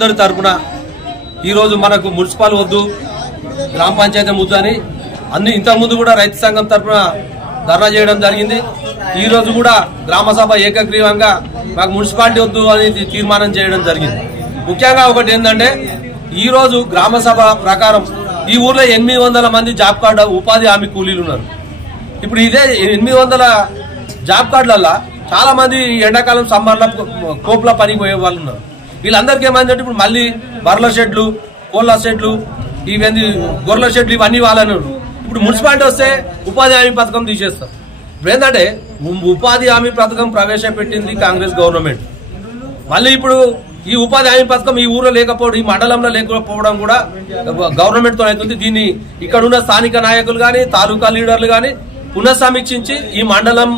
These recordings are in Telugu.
అందరి తరపున ఈరోజు మనకు మున్సిపల్ వద్దు గ్రామ పంచాయతీ ముద్దు అని అన్ని ఇంతకుముందు కూడా రైతు సంఘం తరపున ధర్నా చేయడం జరిగింది. ఈ రోజు కూడా గ్రామ సభ ఏకగ్రీవంగా మాకు మున్సిపాలిటీ వద్దు అని తీర్మానం చేయడం జరిగింది. ముఖ్యంగా ఒకటి ఏంటంటే ఈ రోజు గ్రామ సభ ప్రకారం ఈ ఊర్లో 800 మంది జాబ్ కార్డు ఉపాధి హామీ కూలీలు ఉన్నారు. ఇప్పుడు ఇదే 800 జాబ్ కార్డులల్లో చాలా మంది ఎండాకాలం సమ్మర్లో కోప్ల పనికి పోయే వాళ్ళు ఉన్నారు. వీళ్ళందరికీ ఏమైందంటే ఇప్పుడు మళ్ళీ బర్ల షెడ్లు, కోళ్ళ షెడ్లు, ఇవన్నీ గొర్రెల షెడ్లు ఇవన్నీ వాళ్ళని ఇప్పుడు మున్సిపాలిటీ వస్తే ఉపాధి హామీ పథకం తీసేస్తారు. ఇప్పుడు ఏంటంటే ఉపాధి హామీ పథకం ప్రవేశపెట్టింది కాంగ్రెస్ గవర్నమెంట్. మళ్ళీ ఇప్పుడు ఈ ఉపాధి హామీ పథకం ఈ ఊర్లో లేకపోవడం, ఈ మండలంలో లేకపోవడం కూడా గవర్నమెంట్ తో అవుతుంది. దీన్ని ఇక్కడున్న స్థానిక నాయకులు గాని, తాలూకా లీడర్లు గాని పునఃసమీక్షించి ఈ మండలం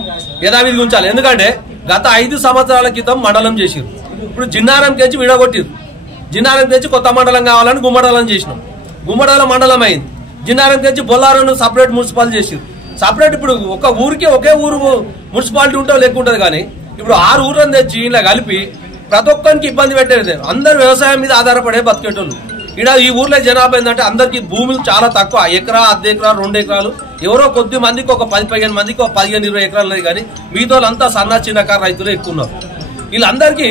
యథావిధిగా ఉంచాలి. ఎందుకంటే గత 5 సంవత్సరాల క్రితం మండలం చేసిరు. ఇప్పుడు జిన్నారం తెచ్చి విడగొట్టిరు. జిన్నారం తెచ్చి కొత్త మండలం కావాలని గుమ్మడలం చేసినాం. గుమ్మడల మండలం అయింది. జిన్నారం తెచ్చి బొల్లారంను సపరేట్ మున్సిపల్ చేసిరు. సపరేట్ ఇప్పుడు ఒక ఊరికి ఒకే ఊరు మున్సిపాలిటీ ఉంటే లెక్క ఉంటుంది. కానీ ఇప్పుడు 6 ఊర్లను తెచ్చి ఇలా కలిపి ప్రతి ఒక్కరికి ఇబ్బంది పెట్టేది. అందరు వ్యవసాయం మీద ఆధారపడే బతికేటోళ్ళు. ఇక్కడ ఈ ఊర్లో జనాభా ఏంటంటే అందరికి భూములు చాలా తక్కువ, ఎకరా, అర్ధ ఎకరా, 2 ఎకరాలు, ఎవరో కొద్ది మందికి ఒక 10-15 మందికి ఒక 15-20 ఎకరాలు ఉన్నాయి. కానీ మిగతా వాళ్ళంతా సన్న చిన్నకారు రైతులు ఎక్కువ ఉన్నారు. వీళ్ళందరికీ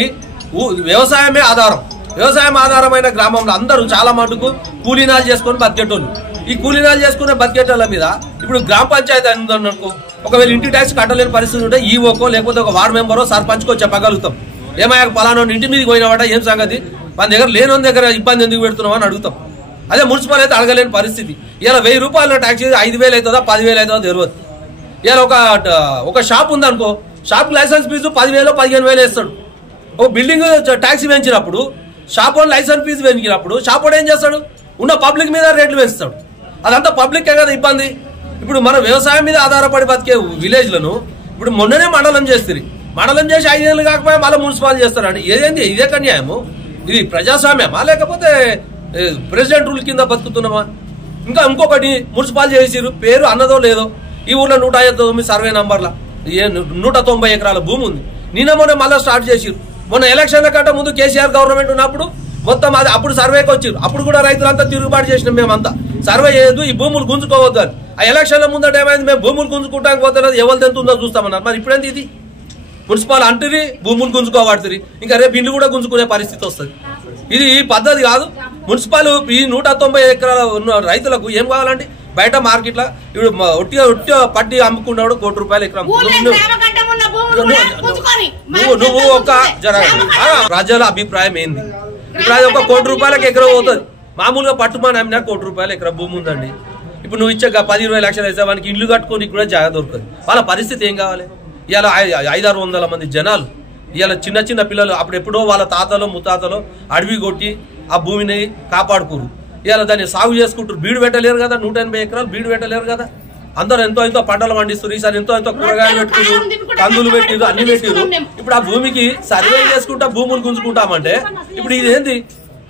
వ్యవసాయమే ఆధారం. వ్యవసాయం ఆధారమైన గ్రామంలో అందరూ చాలా మటుకు కూలీనాలు చేసుకుని బతికేటోళ్ళు. ఈ కూలీనాలు చేసుకునే బతికేటోళ్ళ మీద ఇప్పుడు గ్రామ పంచాయతీ అనుకో, ఒకవేళ ఇంటి ట్యాక్స్ కట్టలేని పరిస్థితి ఉంటే ఈఓకో లేకపోతే ఒక వార్డు మెంబరో సర్పంచ్కో చెప్పగలుగుతాం. ఏమయ్యా పలానా ఇంటి మీదకి పోయినావాట, ఏం సంగతి, మన దగ్గర లేని దగ్గర ఇబ్బంది ఎందుకు పెడుతున్నావు అని అడుగుతాం. అదే మున్సిపల్ అయితే అడగలేని పరిస్థితి. ఇలా 1000 రూపాయల ట్యాక్స్ 5000 అవుతుందా 10,000 అవుతుందా తెలియదు. ఇలా ఒక షాప్ ఉందనుకో, షాప్ లైసెన్స్ ఫీజు 10,000-15,000 వేస్తాడు. ఒక బిల్డింగ్ ట్యాక్స్ పెంచినప్పుడు షాప్ లైసెన్స్ ఫీజు పెంచినప్పుడు షాప్ ఏం చేస్తాడు, ఉన్న పబ్లిక్ మీద రేట్లు పెంచుతాడు. అదంతా పబ్లిక్కే కదా ఇబ్బంది. ఇప్పుడు మన వ్యవసాయం మీద ఆధారపడి బతికే విలేజ్లను ఇప్పుడు మొన్ననే మండలం చేస్తారు. మండలం చేసి 5 ఏళ్ళు కాకపోయా మళ్ళీ మున్సిపాలిటీ చేస్తారండి. ఏదేంటి ఇదే కన్యాయము? ఇది ప్రజాస్వామ్యమా లేకపోతే ప్రెసిడెంట్ రూల్ కింద బతుకుతున్నామా? ఇంకొకటి మున్సిపాలిటీ చేసిరు, పేరు అన్నదో లేదో ఈ ఊర్లో 159 సర్వే నంబర్ల 190 ఎకరాల భూమి ఉంది. నిన్న మొన్న మళ్ళీ స్టార్ట్ చేసిరు. మొన్న ఎలక్షన్ల కంటే ముందు కేసీఆర్ గవర్నమెంట్ ఉన్నప్పుడు మొత్తం అది అప్పుడు సర్వేకి వచ్చిరు. అప్పుడు కూడా రైతులంతా తిరుగుబాటు చేసినాం. మేమంతా సర్వే చేయదు, ఈ భూములు గుంజుకోవద్దు అని. ఆ ఎలక్షన్ల ముందట ఏమైంది, మేము భూములు గుంజుకుంటానికి పోతే ఎవరు ఎంతుందో చూస్తామన్నారు. మరి ఇప్పుడేంది ఇది మున్సిపల్ అంటది, భూములు గుంజుకోబడుతుంది, ఇంకా రేపు ఇల్లు కూడా గుంజుకునే పరిస్థితి వస్తుంది. ఇది పద్ధతి కాదు. మున్సిపల్ ఈ 190 ఎకరాల ఉన్న రైతులకు ఏం కావాలంటే బయట మార్కెట్లో ఇప్పుడు ఒట్టి పట్టి అమ్ముకున్నాడు ₹1,00,00,000 ఎకరం. నువ్వు ఒక ప్రజల అభిప్రాయం ఏంది? ఇప్పుడు అది ఒక ₹1,00,00,000 ఎకరం అవుతుంది. మామూలుగా పట్టుమని అమ్మినా ₹1,00,00,000 ఎకరం భూమి ఉందండి. ఇప్పుడు నువ్వు ఇచ్చే 10-20 లక్షలు వేసే వానికి ఇల్లు కట్టుకొని కూడా జాగా దొరుకుతుంది. వాళ్ళ పరిస్థితి ఏం కావాలి? ఇవాళ 500-600 మంది జనాలు, ఇవాళ చిన్న చిన్న పిల్లలు అప్పుడు ఎప్పుడో వాళ్ళ తాతలో ముత్తాతలో అడవి కొట్టి ఆ భూమిని కాపాడుకోరు. ఇవాళ దాన్ని సాగు చేసుకుంటారు. బీడు పెట్టలేరు కదా, 180 ఎకరాలు బీడు పెట్టలేరు కదా. అందరూ ఎంతో పంటలు పండిస్తారు. ఈసారి ఎంతో కూరగాయలు పెట్టిరు, కందులు పెట్టిరు, అన్ని పెట్టిరు. ఇప్పుడు ఆ భూమికి సర్వే చేసుకుంటా భూములు గుంజుకుంటామంటే ఇప్పుడు ఇది ఏంది?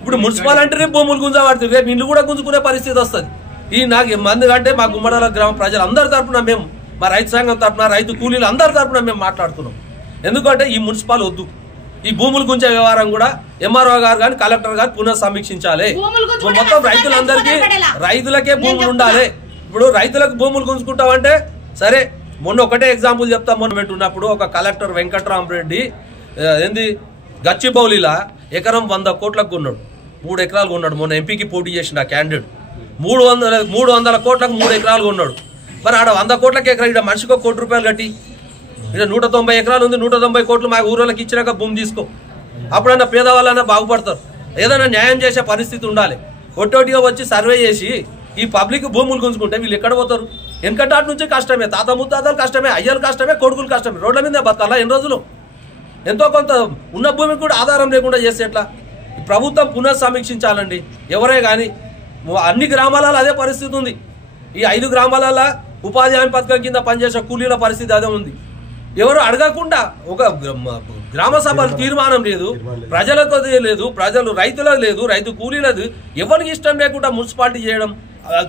ఇప్పుడు మున్సిపల్ అంటే భూములు గుంజబడుతుంది, రేపు ఇల్లు కూడా గుంజుకునే పరిస్థితి వస్తుంది. ఈ నాకు మంది కంటే మా గుమ్మడాల గ్రామ ప్రజలు అందరి తరఫున మేము, మా రైతు సంఘం తరఫున, రైతు కూలీలు అందరి తరఫున మేము మాట్లాడుతున్నాం. ఎందుకంటే ఈ మున్సిపల్ వద్దు. ఈ భూములు గుంజే వ్యవహారం కూడా ఎంఆర్ఓ గారు కానీ కలెక్టర్ గారు పునఃసమీక్షించాలి. మొత్తం రైతులకే భూములు ఉండాలి. ఇప్పుడు రైతులకు భూములు గుంజుకుంటామంటే సరే. మొన్న ఒకటే ఎగ్జాంపుల్ చెప్తాం. మొన్న ఉన్నప్పుడు ఒక కలెక్టర్ వెంకట్రామరెడ్డి ఏంది గచ్చిబౌలిలా ఎకరం 100 కోట్లకు కొన్నాడు, 3 ఎకరాలు కొన్నాడు. మొన్న ఎంపీకి పోటీ చేసిన క్యాండిడేట్ 300 కోట్లకు 3 ఎకరాలు కొన్నాడు. మరి ఆడ 100 కోట్లకి ఎకరా, ఇక్కడ మనిషికి ₹1,00,00,000 కట్టి ఇక్కడ 190 ఎకరాలు ఉంది. 190 కోట్లు మా ఊళ్ళకి ఇచ్చినాక భూమి తీసుకో. అప్పుడన్నా పేదవాళ్ళన్నా బాగుపడతారు. ఏదైనా న్యాయం చేసే పరిస్థితి ఉండాలి. ఒట్టోటిగా వచ్చి సర్వే చేసి ఈ పబ్లిక్ భూములు గుంజుకుంటే వీళ్ళు ఎక్కడ పోతారు? వెనకటి నాటి నుంచి కష్టమే, తాత ముత్తాతలు కష్టమే, అయ్యలు కష్టమే, కొడుకులు కష్టమే. రోడ్ల మీదే బతకాలా ఎన్ని రోజులు? ఎంతో కొంత ఉన్న భూమికి కూడా ఆధారం లేకుండా చేస్తే ఎట్లా? ప్రభుత్వం పునఃసమీక్షించాలండి. ఎవరే కానీ అన్ని గ్రామాలలో అదే పరిస్థితి ఉంది. ఈ 5 గ్రామాలలో ఉపాధి హామీ పథకం కింద పనిచేసే కూలీల పరిస్థితి అదే ఉంది. ఎవరు అడగకుండా ఒక గ్రామ సభలు తీర్మానం లేదు, ప్రజలకు లేదు, రైతులకు లేదు, రైతు కూలీలకు ఎవరికి ఇష్టం లేకుండా మున్సిపాలిటీ చేయడం.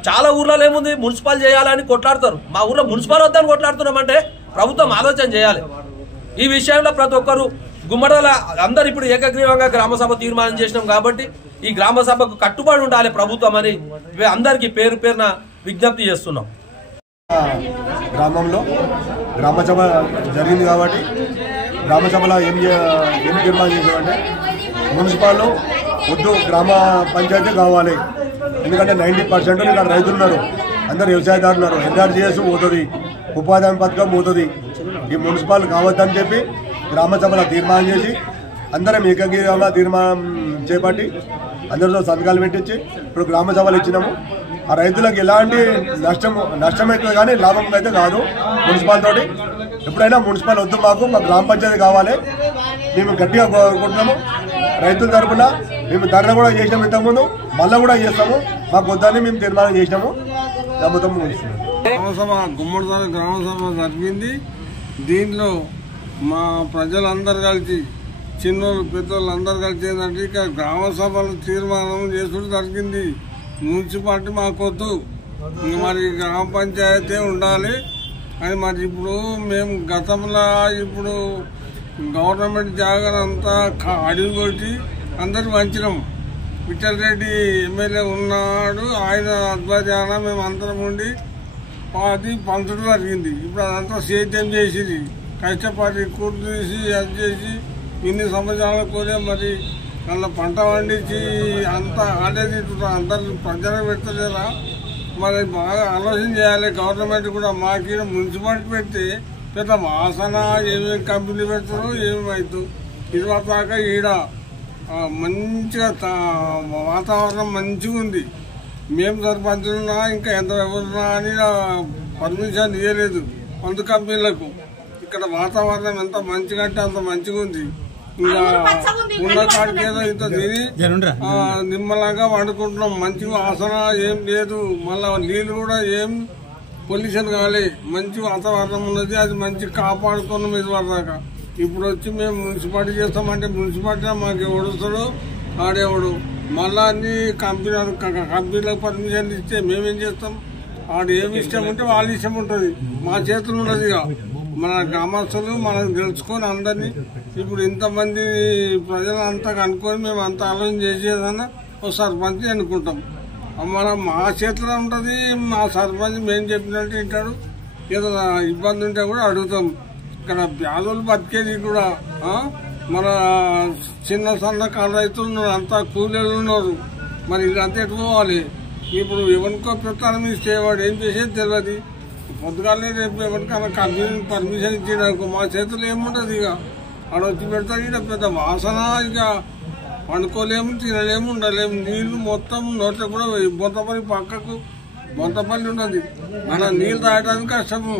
చాలా ఊర్లలో ఏముంది, మున్సిపల్ చేయాలని కొట్లాడతారు. మా ఊర్లో మున్సిపల్ వద్దని కొట్లాడుతున్నామంటే ప్రభుత్వం ఆలోచన చేయాలి. ఈ విషయంలో ప్రతి ఒక్కరు గుమ్మడాల అందరు ఇప్పుడు ఏకగ్రీవంగా గ్రామసభ తీర్మానం చేసినాం కాబట్టి ఈ గ్రామసభకు కట్టుబడి ఉండాలి ప్రభుత్వం అని అందరికీ పేరు పేరున విజ్ఞప్తి చేస్తున్నాం. గ్రామంలో గ్రామసభ జరిగింది కాబట్టి గ్రామసభలో ఏం తీర్మానం చేసామంటే మున్సిపాల్లో వద్దు గ్రామ పంచాయతీ కావాలి. ఎందుకంటే 90% ఇక్కడ రైతులు ఉన్నారు, అందరు వ్యవసాయదారులు ఉన్నారు. ఎన్ఆర్జీఎస్ పోతుంది, ఉపాధి హామీ పథకం పోతుంది. ఈ మున్సిపాల్ కావద్దని చెప్పి గ్రామసభలో తీర్మానం చేసి అందరం ఏకగ్రీవంగా తీర్మానం చేపట్టి అందరితో సంతకాలు పెట్టించి ఇప్పుడు గ్రామసభలు ఇచ్చినాము. ఆ రైతులకు ఎలాంటి నష్టమైతుంది కానీ లాభం అయితే కాదు. మున్సిపాల్ తోటి ఎప్పుడైనా మున్సిపల్ వద్దు, మాకు మా గ్రామ పంచాయతీ కావాలి, మేము గట్టిగా కోరుకుంటున్నాము. రైతుల తరఫున మేము ధర్నా కూడా చేసినాము ఇంతకుముందు, మళ్ళీ కూడా చేస్తాము. మాకు వద్దని మేము తీర్మానం చేసినాము. గుమ్మడితోట గ్రామసభ జరిగింది. దీంట్లో మా ప్రజలందరూ కలిసి చిన్నోళ్ళు పెద్దోళ్ళు అందరు కలిసి ఏంటంటే ఇక గ్రామసభలు తీర్మానం చేసుకుంటూ జరిగింది. మున్సిపాలిటీ మాకొద్దు, మరి గ్రామ పంచాయతీ ఉండాలి అని. మరి ఇప్పుడు మేము గతంలో ఇప్పుడు గవర్నమెంట్ జాగానంతా అడిగి కొట్టి అందరు వంచినాం. విఠల్ రెడ్డి ఎమ్మెల్యే ఉన్నాడు, ఆయన ఆధ్వర్యాన మేము అందరం ఉండి అది పంచడం జరిగింది. ఇప్పుడు అదంతా సేద్యం చేసింది, కష్టపడి కూర్చు తీసి అది చేసి ఇన్ని సంవత్సరాల కోరే మరి అలా పంట పండించి అంతా ఆడేది అందరు ప్రజలకు పెట్టలేరా? మరి బాగా ఆలోచన చేయాలి గవర్నమెంట్ కూడా. మాకు మున్సిపాలిటీ పెడితే పెద్ద వాసన ఏమేమి కంపెనీలు పెడతారో ఏమవుతూ ఇదివరదాకా ఈడ మంచిగా వాతావరణం మంచిగా ఉంది. మేము సర్పంచులున్నా ఇంకా ఎంత ఎవరున్నా అని పర్మిషన్ ఇవ్వలేదు మందు కంపెనీలకు. ఇక్కడ వాతావరణం ఎంత మంచిగా అంటే అంత మంచిగా ఉంది. ఇంకా ఉన్న కాడికి ఏదో ఇంత తిని నిమ్మలంగా వండుకుంటున్నాం. మంచి వాసన ఏం లేదు, మళ్ళా నీళ్ళు కూడా ఏం పొల్యూషన్ కాలే, మంచి వాతావరణం ఉన్నది. అది మంచి కాపాడుకున్నాం ఇదివరదాకా. ఇప్పుడు వచ్చి మేము మున్సిపాలిటీ చేస్తామంటే మున్సిపాలిటీ మాకు ఎవడుస్తాడు ఆడేవాడు. మళ్ళా అన్ని కంపెనీలకు పర్మిషన్ ఇస్తే మేమేం చేస్తాం? ఆడు ఏమి ఇష్టం ఉంటే వాళ్ళ ఇష్టం ఉంటుంది, మా చేతులు ఉన్నది. ఇక మన గ్రామస్తులు మనం తెలుసుకొని అందరినీ ఇప్పుడు ఇంతమంది ప్రజలంతా కనుక్కొని మేము అంత ఆలోచన చేసేదన్నా ఓ సర్పంచ్ అనుకుంటాం. మనం మా చేతిలో ఉంటుంది. మా సర్పంచ్ మేము చెప్పినట్టు వింటాడు. ఏదో ఇబ్బంది ఉంటే కూడా అడుగుతాం. ఇక్కడ వ్యాధులు బతికేది కూడా మన చిన్న సన్నకారు రైతులు ఉన్నారు, అంతా కూలీలు ఉన్నారు. మరి ఇదంతా ఎటు పోవాలి? ఇప్పుడు ఎవరికో ప్రతానం ఇస్తే వాడు ఏం చేసేది తెలియదు. పొద్దుగానే రేపు ఎవరికైనా కంపెనీ పర్మిషన్ ఇచ్చేయడానికి మా చేతులు ఏముంటుంది? ఇక ఆడ వచ్చి పెడతాడు. ఇక పెద్ద వాసన, ఇక వండుకోలేము, తినలేము, ఉండలేము. నీళ్లు మొత్తం నోట్లో కూడా బొంతపల్లి పక్కకు బొంతపల్లి ఉన్నది. మన నీళ్ళు తాగడానికి కష్టము.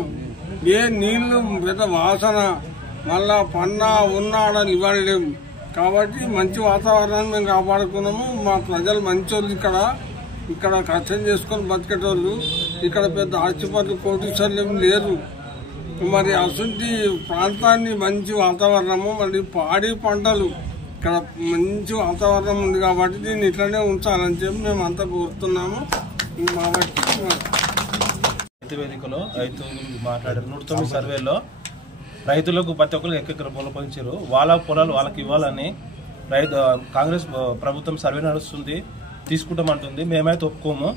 ఏ నీళ్లు పెద్ద వాసన, మళ్ళా పన్నా ఉన్నాడని ఇవ్వలేము. కాబట్టి మంచి వాతావరణాన్ని మేము కాపాడుకున్నాము. మా ప్రజలు మంచోళ్ళు, ఇక్కడ కష్టం చేసుకొని బతికేటోళ్ళు. ఇక్కడ పెద్ద ఆస్తిపత్రులు కోటీశ్వర్లు లేరు. మరి అసలు ప్రాంతాన్ని మంచి వాతావరణము, మళ్ళీ పాడి పంటలు ఇక్కడ మంచి వాతావరణం ఉంది కాబట్టి దీన్ని ఇట్లనే ఉంచాలని చెప్పి మేము అంతా కోరుతున్నాము. రైతు వేదికలో రైతులు మాట్లాడారు. 109 సర్వేలో రైతులకు ప్రతి ఒక్కరు ఎక్కడ పొలపరిచారు. వాళ్ళ పొలాలు వాళ్ళకి ఇవ్వాలని కాంగ్రెస్ ప్రభుత్వం సర్వే నడుస్తుంది, తీసుకుంటామంటుంది. మేమైతే ఒప్పుకోము,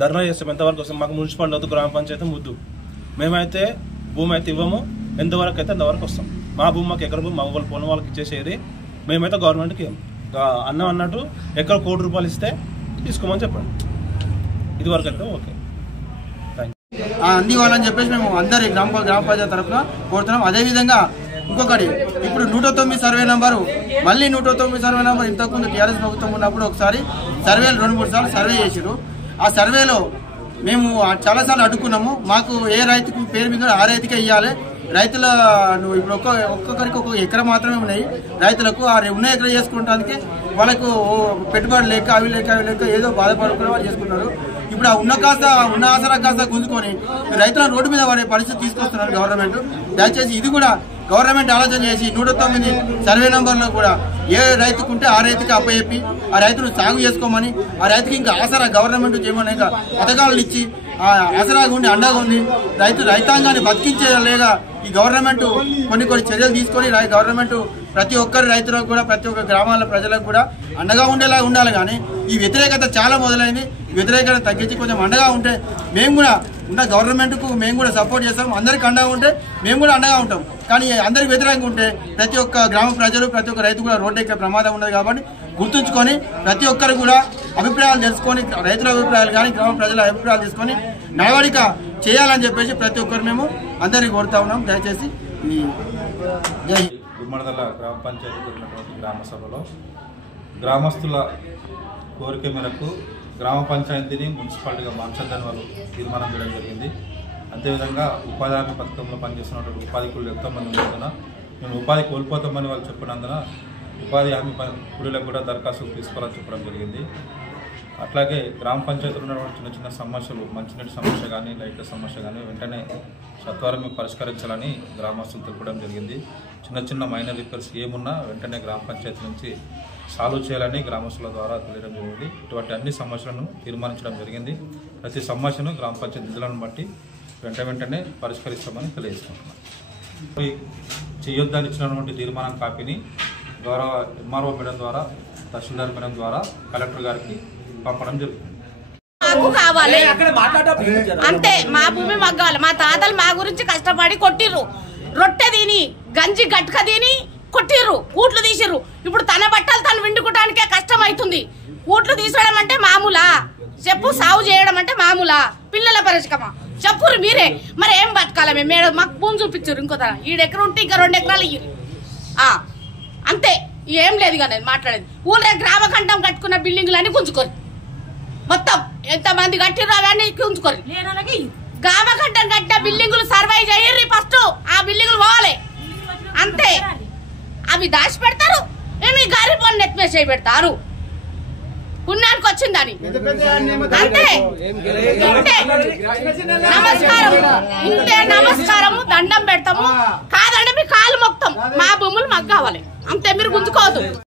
ధర్నా చేస్తాం. ఎంతవరకు వస్తాం? మాకు మున్సిపాలిటీ వద్దు, గ్రామ పంచాయతీ ముద్దు. మేమైతే భూమి అయితే ఇవ్వము, ఎంతవరకు అయితే అంతవరకు వస్తాం. మా భూమి మాకు ఎకర భూమి మా వాళ్ళ పొలం వాళ్ళకి ఇచ్చేసేది. మేమైతే గవర్నమెంట్కి అన్నం అన్నట్టు ఎక్కడ ₹1 కోటి ఇస్తే తీసుకోమని చెప్పండి. ఇదివరకు అయితే ఓకే అందివ్వాలని చెప్పేసి మేము అందరి గ్రామ పంచాయతీ తరఫున కోరుతున్నాం. అదేవిధంగా ఇంకొకటి, ఇప్పుడు 109 సర్వే నెంబరు, మళ్ళీ 109 సర్వే నెంబర్ ఇంతకుముందు టీఆర్ఎస్ ప్రభుత్వం ఉన్నప్పుడు ఒకసారి సర్వేలు 2-3 సార్లు సర్వే చేసారు. ఆ సర్వేలో మేము చాలాసార్లు అడ్డుకున్నాము. మాకు ఏ రైతుకు పేరు మీద ఆ రైతుకే ఇవ్వాలి. రైతుల ఇప్పుడు ఒక్కొక్కరికి ఒక్కొక్క ఎకరం మాత్రమే ఉన్నాయి రైతులకు. ఆ ఉన్న ఎకరం చేసుకోవడానికి వాళ్ళకు పెట్టుబడి లేక అవి లేక ఏదో బాధపడుకునే వాళ్ళు చేసుకుంటారు. ఇప్పుడు ఆ ఉన్న ఆసరా కాస్త గుంజుకొని రైతులను రోడ్డు మీద పడే పరిస్థితి తీసుకొస్తున్నారు గవర్నమెంట్. దయచేసి ఇది కూడా గవర్నమెంట్ ఆలోచన చేసి 109 సర్వే నెంబర్లో కూడా ఏ రైతుకుంటే ఆ రైతుకి అప్పచెప్పి ఆ రైతును సాగు చేసుకోమని, ఆ రైతుకి ఇంకా ఆసరా గవర్నమెంట్ చేయమని ఇంకా పథకాలను ఇచ్చి ఆసరాగా ఉండి అండగా ఉంది రైతాంగాన్ని బతికించేలేగా ఈ గవర్నమెంట్ కొన్ని చర్యలు తీసుకొని గవర్నమెంట్ ప్రతి ఒక్కరి రైతులకు కూడా ప్రతి ఒక్క గ్రామాల ప్రజలకు కూడా అండగా ఉండేలా ఉండాలి. కానీ ఈ వ్యతిరేకత చాలా మొదలైంది. వ్యతిరేకత తగ్గించి కొంచెం అండగా ఉంటే మేము కూడా ఉన్న గవర్నమెంట్కు మేము కూడా సపోర్ట్ చేస్తాం. అందరికి అండగా ఉంటే మేము కూడా అండగా ఉంటాం. కానీ అందరికి వ్యతిరేకంగా ఉంటే ప్రతి ఒక్క గ్రామ ప్రజలు ప్రతి ఒక్క రైతు కూడా రోడ్డు ఎక్కే ప్రమాదం ఉండదు. కాబట్టి గుర్తుంచుకొని ప్రతి ఒక్కరు కూడా అభిప్రాయాలు తెలుసుకొని రైతుల అభిప్రాయాలు కానీ గ్రామ ప్రజల అభిప్రాయాలు తీసుకొని నడవడిక చేయాలని చెప్పేసి ప్రతి ఒక్కరు మేము అందరికీ కోరుతా ఉన్నాం. దయచేసి జై గుమ్మడదల గ్రామ పంచాయతీ జరిగినటువంటి గ్రామ సభలో గ్రామస్తుల కోరిక మేరకు గ్రామ పంచాయతీని మున్సిపాలిటీగా మార్చొద్దని వాళ్ళు తీర్మానం చేయడం జరిగింది. అదేవిధంగా ఉపాధి హామీ పథకంలో పనిచేస్తున్నటువంటి ఉపాధి కూలీలు ఎంతోమంది ఉన్నందున మేము ఉపాధి కోల్పోతామని వాళ్ళు చెప్పినందున ఉపాధి హామీ కూలీలకు కూడా దరఖాస్తులు తీసుకోవాలని చెప్పడం జరిగింది. అట్లాగే గ్రామ పంచాయతీలో ఉన్నటువంటి చిన్న చిన్న సమస్యలు, మంచినీటి సమస్య కానీ లైట్ల సమస్య కానీ వెంటనే సత్వరమే పరిష్కరించాలని గ్రామస్తులు తెలపడం జరిగింది. చిన్న చిన్న మైనర్ రిపేర్స్ ఏమున్నా వెంటనే గ్రామ పంచాయతీ నుంచి సాల్వ్ చేయాలని గ్రామస్తుల ద్వారా తెలియడం జరిగింది. ఇటువంటి అన్ని సమస్యలను తీర్మానించడం జరిగింది. ప్రతి సమస్యను గ్రామ పంచాయతీ నిధులను బట్టి వెంటనే పరిష్కరిస్తామని తెలియజేసుకుంటున్నాం. చేయొద్దని ఇచ్చినటువంటి తీర్మానం కాపీని గౌరవ ఎంఆర్ఓ మేడం ద్వారా, తహసీల్దార్ మేడం ద్వారా కలెక్టర్ గారికి పంపడం జరుగుతుంది. మాకు కావాలి అంతే. మా భూమి మాకు కావాలి. మా తాతలు మా గురించి కష్టపడి కొట్టిర్రు. రొట్టె తిని గంజి గట్క తిని కొట్టిర్రు, కూట్లు తీసిర్రు. ఇప్పుడు తన బట్టలు తను విండుకోవడానికే కష్టం అవుతుంది. కూట్లు తీసడం అంటే మామూలా చెప్పు? సాగు చేయడం అంటే మామూలా? పిల్లల పరిశ్రమ చెప్పురు మీరే. మరి ఏం బతకాల మేము? మేడం మాకు భూమి చూపించారు. ఇంకో తన 7 ఎకరం ఉంటే ఇంకా 2 ఎకరాలు ఇయ్యి అంతే. ఏం లేదు కానీ మాట్లాడేది. ఊళ్ళో గ్రామ కంఠం కట్టుకున్న బిల్డింగ్లు అన్ని గుంజుకొని మొత్తం ఎంతమంది కట్టిర్రు అవన్నీ గుంజుకొని గ్రామ కంఠం కట్టిన బిల్డింగులు సర్వే చేయర్రి. ఫస్ట్ ఆ బిల్డింగులు పోవాలి అంతే. అవి దాచి పెడతారు, మేము ఈ గరీబ్ వాళ్ళని ఎత్తిమే చేయబెడతారు. పుణ్యానికి వచ్చిందని అంతే. నమస్కారం ఇంతే. నమస్కారము దండం పెడతాము. కాదంటే మీ కాలు మొక్తాం. మా భూములు మాకు కావాలి అంతే. మీరు గుంజుకోవద్దు.